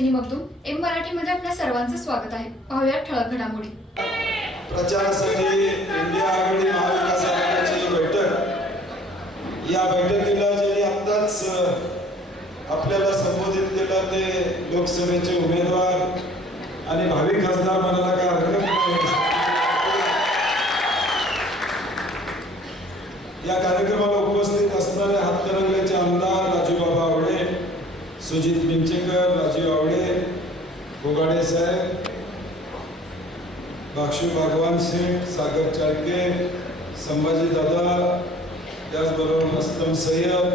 सिनी मगदूम एम मराठीमध्ये आपल्या सर्वांचं स्वागत आहे. पाहूया ठळक घडामोडी. प्रचारासाठी इंडिया आघाडी महाविकास आघाडीची बैठक या बैठकीला ज्यांनी आत्ताच आपल्याला संबोधित केलं ते लोकसभेचे उमेदवार आणि भावी खासदार म्हणायला काय हरकत सागर संभाजी दादा त्याचबरोबर मस्तम सय्यद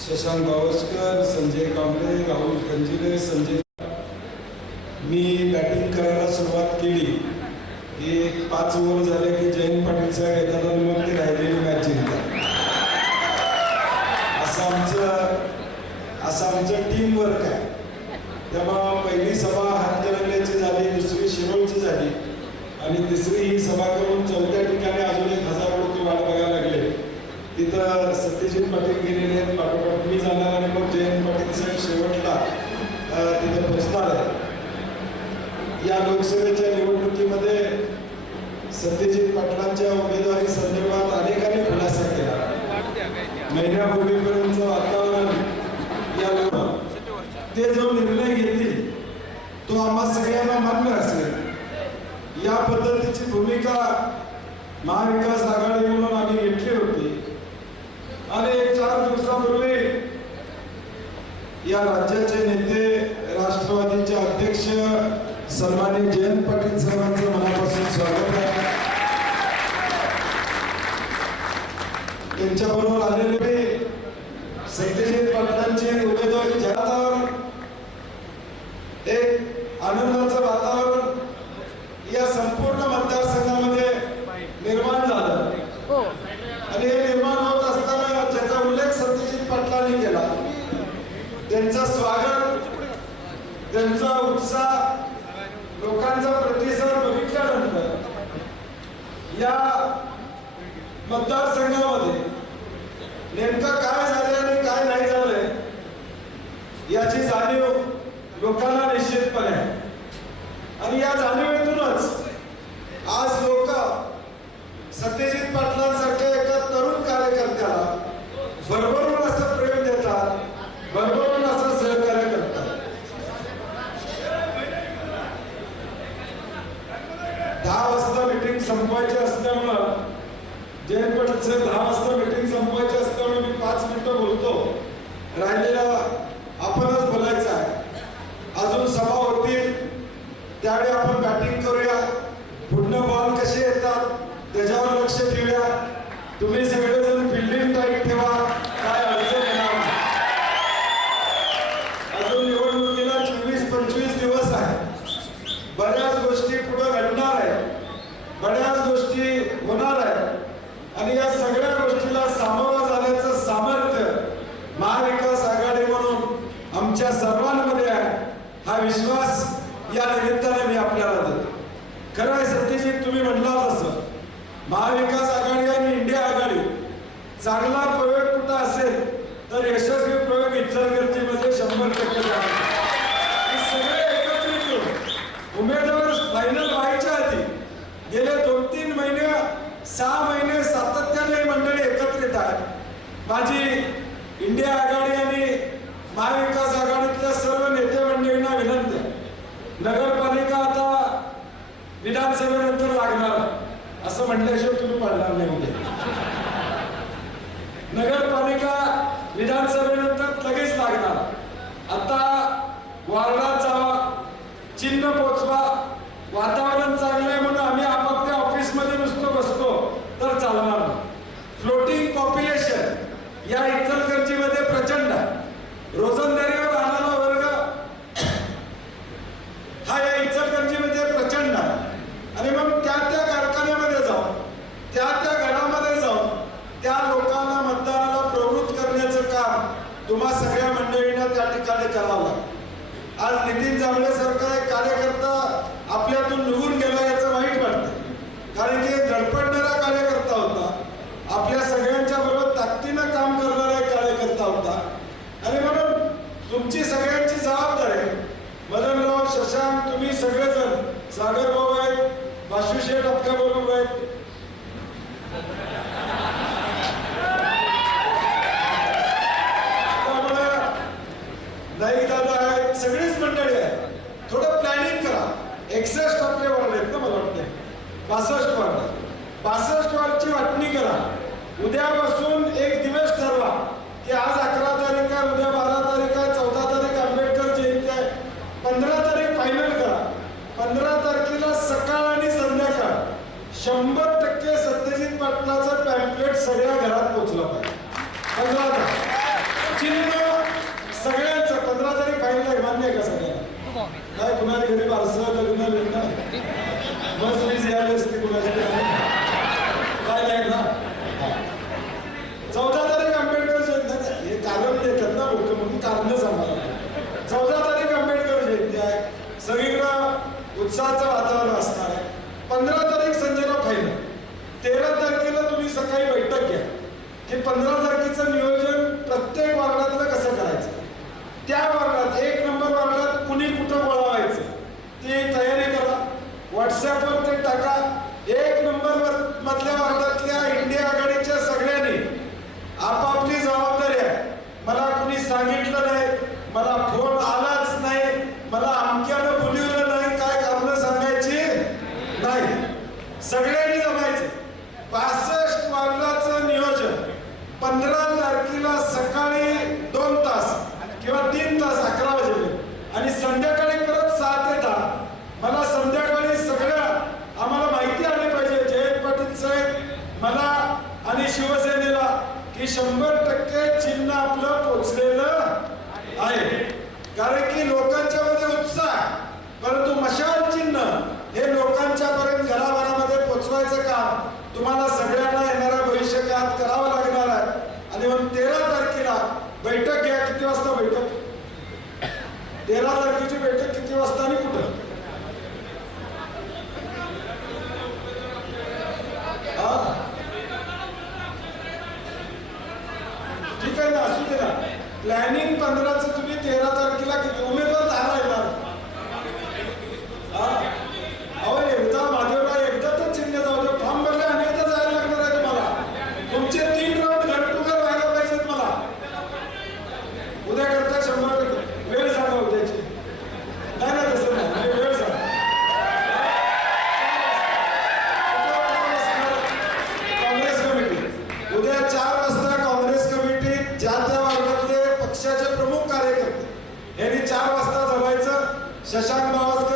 शशांक गावस्कर संजय कांबळे राहुल खंजिले संजय मी बॅटिंग करायला सुरुवात केली. की पाच ओव्हर झाले की जयंत पाटील साहेब येतात मग ते राहिले मॅच जिंकतात असं आमचं असं आमचं टीम वर्क आहे तेव्हा पहिली सभा हातकणंगल्याची झाली दुसरी शिरोळची झाली आणि तिसरी ही सभा करून चौथ्या ठिकाणी अजून एक हजार लोक वाट बघायला लागले तिथं सत्यजित पाटील गेलेले आहेत पाठोपाठ मी जाणार आणि मग जयंत पाटील साहेब शेवटला अं, तिथं पोचणार आहे या लोकसभेच्या निवडणुकीमध्ये सत्यजित पाटलांच्या उमेदवारी संदर्भात अनेकांनी खुलासा केला महिन्यापूर्वीपर्यंतचं वातावरण या लोक ते जो निर्णय घेतील तो आम्हा सगळ्यांना मान्य असेल. या पद्धतीची भूमिका महाविकास आघाडी म्हणून आम्ही घेतली होती. आणि एक चार दिवसापूर्वी या राज्याचे नेते राष्ट्रवादीचे अध्यक्ष सन्मान्य जयंत पाटील साहेबांचं मनापासून स्वागत आहे. त्यांच्याबरोबर आलेले सत्यजित पाटलांची उमेदवारी जाहीर एक आनंदाचं वातावरण या संपूर्ण मतदारसंघामध्ये निर्माण झालं आणि हे निर्माण होत असताना ज्याचा उल्लेख सत्यजित पाटलांनी केला त्यांचं स्वागत त्यांचा उत्साह लोकांचा प्रतिसाद बघितल्यानंतर या मतदारसंघामध्ये नेमकं काय झालं आणि काय नाही झालंय याची जाणीव लोकांना निश्चितपणे आहे आणि या जाणीवेतूनच आज लोक सत्यजित पाटलांसारख्या एका तरुण कार्यकर्त्याला भरभरून असं प्रेम देतात भरभरून असं सहकार्य करतात. दहा वाजता मिटिंग संपवायची असल्यामुळं जयंत पाटील दहा वाजता मिटिंग संपवायची असल्यामुळे मी पाच मिनिटं बोलतो. राहिलेला आपणच बोलायचं आहे अजून सभा होतील त्यावेळी आपण बॅटिंग करूया. पुढनं बॉल कसे येतात त्याच्यावर लक्ष ठेवूया. तुम्ही सगळेजण फिल्डिंग टाईट ठेवा. काय अडचण येणार अजून निवडणुकीला चोवीस पंचवीस दिवस आहे बऱ्याच गोष्टी पुढे घडणार आहे बऱ्याच गोष्टी होणार आहे आणि या सगळ्या गोष्टीला सामोरं जाण्याचं सामर्थ्य महाविकास आघाडी म्हणून आमच्या सर्वांमध्ये आहे हा विश्वास या निमित्ताने मी आपल्याला देतो खरं आहे सत्यजित तुम्ही म्हटला तसं महाविकास आघाडी आणि इंडिया आघाडी चांगला प्रयोग कुठं असेल तर यशस्वी प्रयोग इच्छागर्जीमध्ये शंभर टक्के सगळे एकत्रित येऊन उमेदवार फायनल व्हायच्या आधी गेले दोन तीन महिने सहा महिने सातत्याने मंडळी एकत्रित आहेत. माझी इंडिया आघाडी आणि महाविकास आघाडीतल्या सर्व नेते मंडळींना विनंती नगरपालिका आता विधानसभेनंतर लागणार असं म्हटल्याशिवाय तुम्ही पडणार नाही म्हणजे नगरपालिका विधानसभेनंतर लगेच लागणार. आता वार्डात जावा चिन्ह पोचवा वातावरण नाईक दादा आहे. सगळीच मंडळी आहे. थोडं प्लॅनिंग करा. एकसष्ट आपले वाढले आहेत ना मला वाटते बासष्ट वाढले बासष्ट वाटची वाटणी करा. उद्यापासून एक दिवस ठरवा की आज अकरा तारीख आहे उद्या बारा तारीख आहे चौदा तारीख आंबेडकर जयंती आहे. पंधरा तारीख फायनल करा. पंधरा तारखेला सकाळ आणि संध्याकाळ शंभर टक्के सत्यजित पाटलाचं पॅम्पलेट सगळ्या घरात पोहोचलं पाहिजे. पंधरा खूप काय कुणाला घरी बारसं लग्न लग्न बस वीज यायला असते कुणाची काय नाही ना चौदा तारीख आंबेडकर जयंती हे कारण देतात ना लोक म्हणून कारण सांगा चौदा तारीख आंबेडकर जयंती आहे सगळीकडं उत्साहाचं वातावरण असणार आहे पंधरा तारीख संजयला फायनल तेरा तारखेला तुम्ही सकाळी बैठक घ्या की पंधरा तारखेचं नियोजन शंभर टक्के चिन्ह आपलं पोचलेलं आहे. कारण की लोकांच्या मध्ये उत्साह परंतु मशाल चिन्ह हे लोकांच्या पर्यंत घराघरामध्ये पोचवायचं काम तुम्हाला सगळ्यांना येणाऱ्या भविष्य काळात करावं लागणार आहे. आणि मग तेरा तारखेला बैठक घ्या. किती वाजता बैठक? तेरा प्लॅनिंग पंधराचं तुम्ही तेरा तर यांनी चार वाजता जमायचं शशांक बावास्कर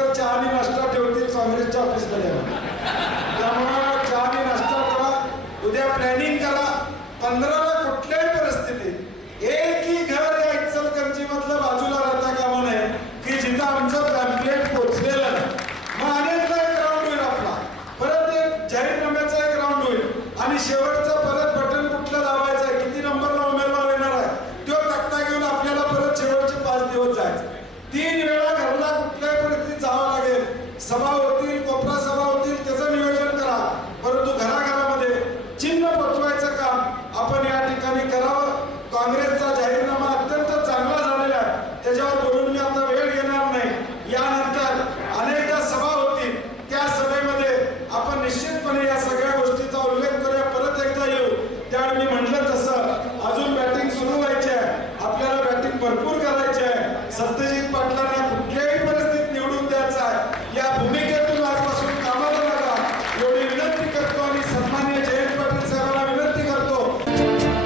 कोपरा सभा होतील त्याचा नियोजन